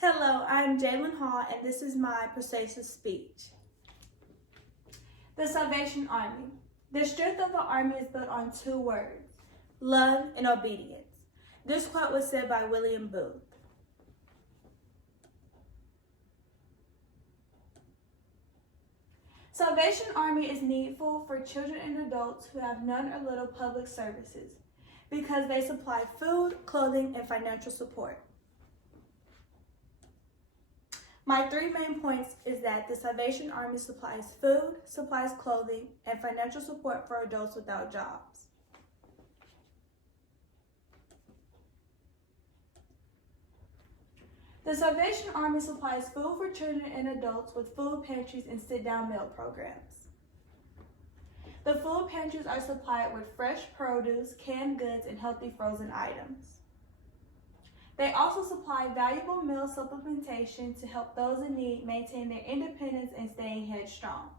Hello, I'm Jalyn and this is my persuasive speech. The Salvation Army. The strength of an army is built on two words, love and obedience. This quote was said by William Booth. Salvation Army is needful for children and adults who have none or little public services because they supply food, clothing, and financial support. My three main points is that the Salvation Army supplies food, supplies clothing, and financial support for adults without jobs. The Salvation Army supplies food for children and adults with food pantries and sit-down meal programs. The food pantries are supplied with fresh produce, canned goods, and healthy frozen items. They also supply valuable meal supplementation to help those in need maintain their independence and staying headstrong.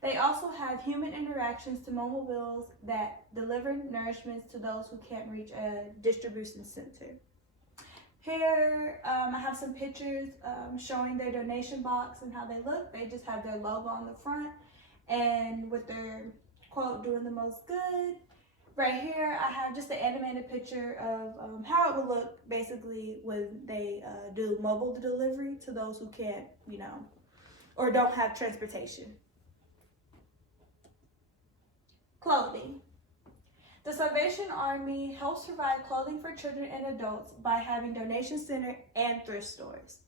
They also have human interactions to mobiles that deliver nourishment to those who can't reach a distribution center. Here, I have some pictures showing their donation box and how they look. They just have their logo on the front and with their quote, "doing the most good." Right here, I have just an animated picture of how it would look basically when they do mobile delivery to those who can't, or don't have transportation. Clothing. The Salvation Army helps provide clothing for children and adults by having donation center and thrift stores.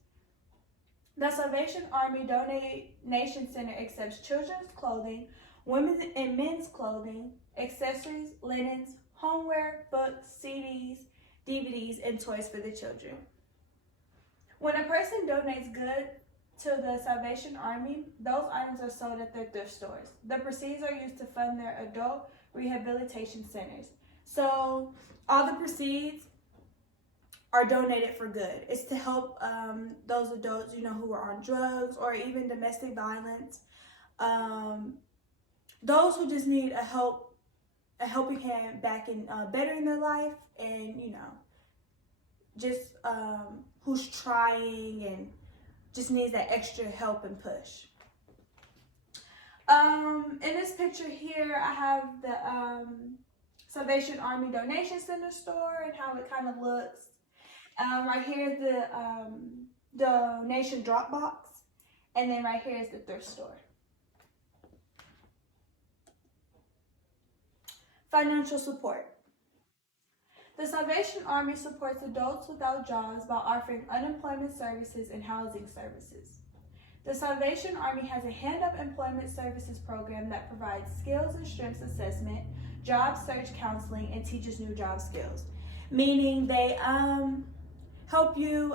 The Salvation Army Donation Center accepts children's clothing, women's and men's clothing, accessories, linens, homeware, books, CDs, DVDs, and toys for the children. When a person donates goods to the Salvation Army, those items are sold at their thrift stores. The proceeds are used to fund their adult rehabilitation centers. So all the proceeds are donated for good. It's to help those adults, who are on drugs or even domestic violence. Those who just need a helping hand back in bettering their life, and just who's trying and just needs that extra help and push. In this picture here, I have the Salvation Army Donation Center store and how it kind of looks. Right here is the donation drop box, and then right here is the thrift store. Financial support. The Salvation Army supports adults without jobs by offering unemployment services and housing services. The Salvation Army has a hand-up employment services program that provides skills and strengths assessment, job search counseling, and teaches new job skills. Meaning they help you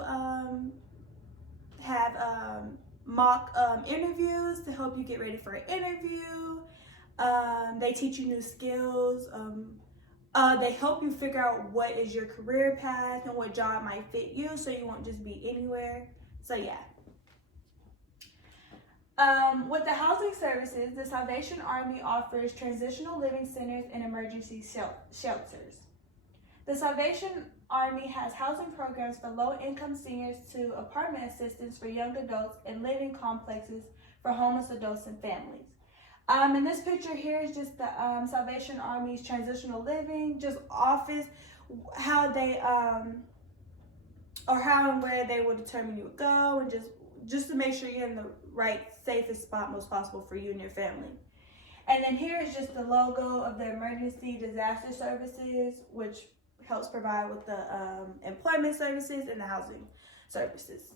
have mock interviews to help you get ready for an interview. They teach you new skills. They help you figure out what is your career path and what job might fit you so you won't just be anywhere. So yeah. With the housing services, the Salvation Army offers transitional living centers and emergency shelters. The Salvation Army has housing programs for low-income seniors to apartment assistance for young adults and living complexes for homeless adults and families. In this picture here is just the Salvation Army's transitional living, just office, how they, or how and where they will determine you would go, and just to make sure you're in the right, safest spot most possible for you and your family. And then here is just the logo of the Emergency Disaster Services, which helps provide with the employment services and the housing services.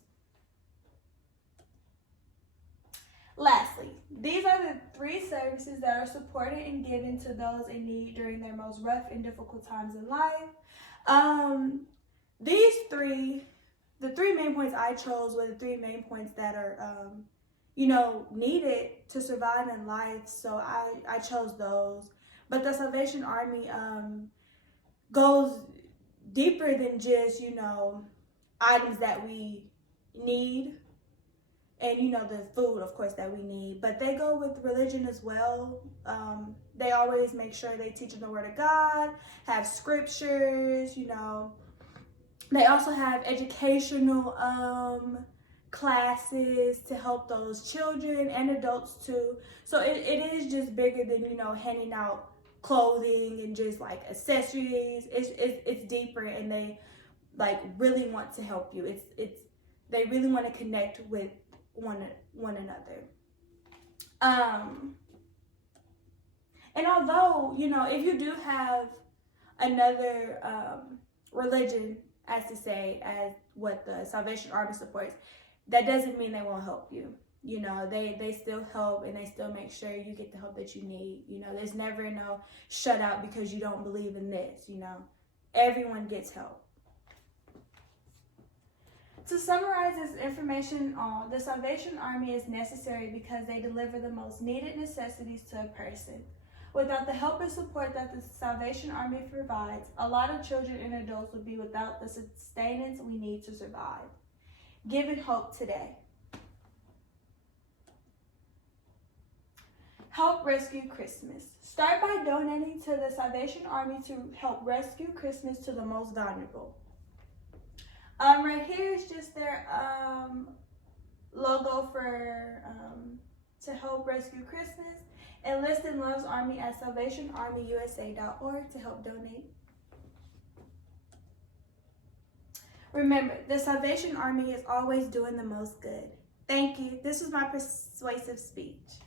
Lastly, these are the three services that are supported and given to those in need during their most rough and difficult times in life. The three main points I chose were the three main points that are, needed to survive in life. So I chose those. But the Salvation Army goes deeper than just, items that we need. And, the food, of course, that we need. But they go with religion as well. They always make sure they teach them the Word of God, have scriptures, They also have educational classes to help those children and adults too. So it is just bigger than, you know, handing out clothing and just like accessories. It's deeper, and they like really want to help you. They really want to connect with one another. And although, you know, if you do have another religion, as to say, as what the Salvation Army supports, that doesn't mean they won't help you. You know, they still help, and they still make sure you get the help that you need. You know, there's never no shutout because you don't believe in this. You know, everyone gets help. To summarize this information on, the Salvation Army is necessary because they deliver the most needed necessities to a person. Without the help and support that the Salvation Army provides, a lot of children and adults would be without the sustenance we need to survive. Giving hope today. Help rescue Christmas. Start by donating to the Salvation Army to help rescue Christmas to the most vulnerable. Right here is just their logo for to help rescue Christmas. Enlist in Love's Army at salvationarmyusa.org to help donate. Remember, the Salvation Army is always doing the most good. Thank you. This was my persuasive speech.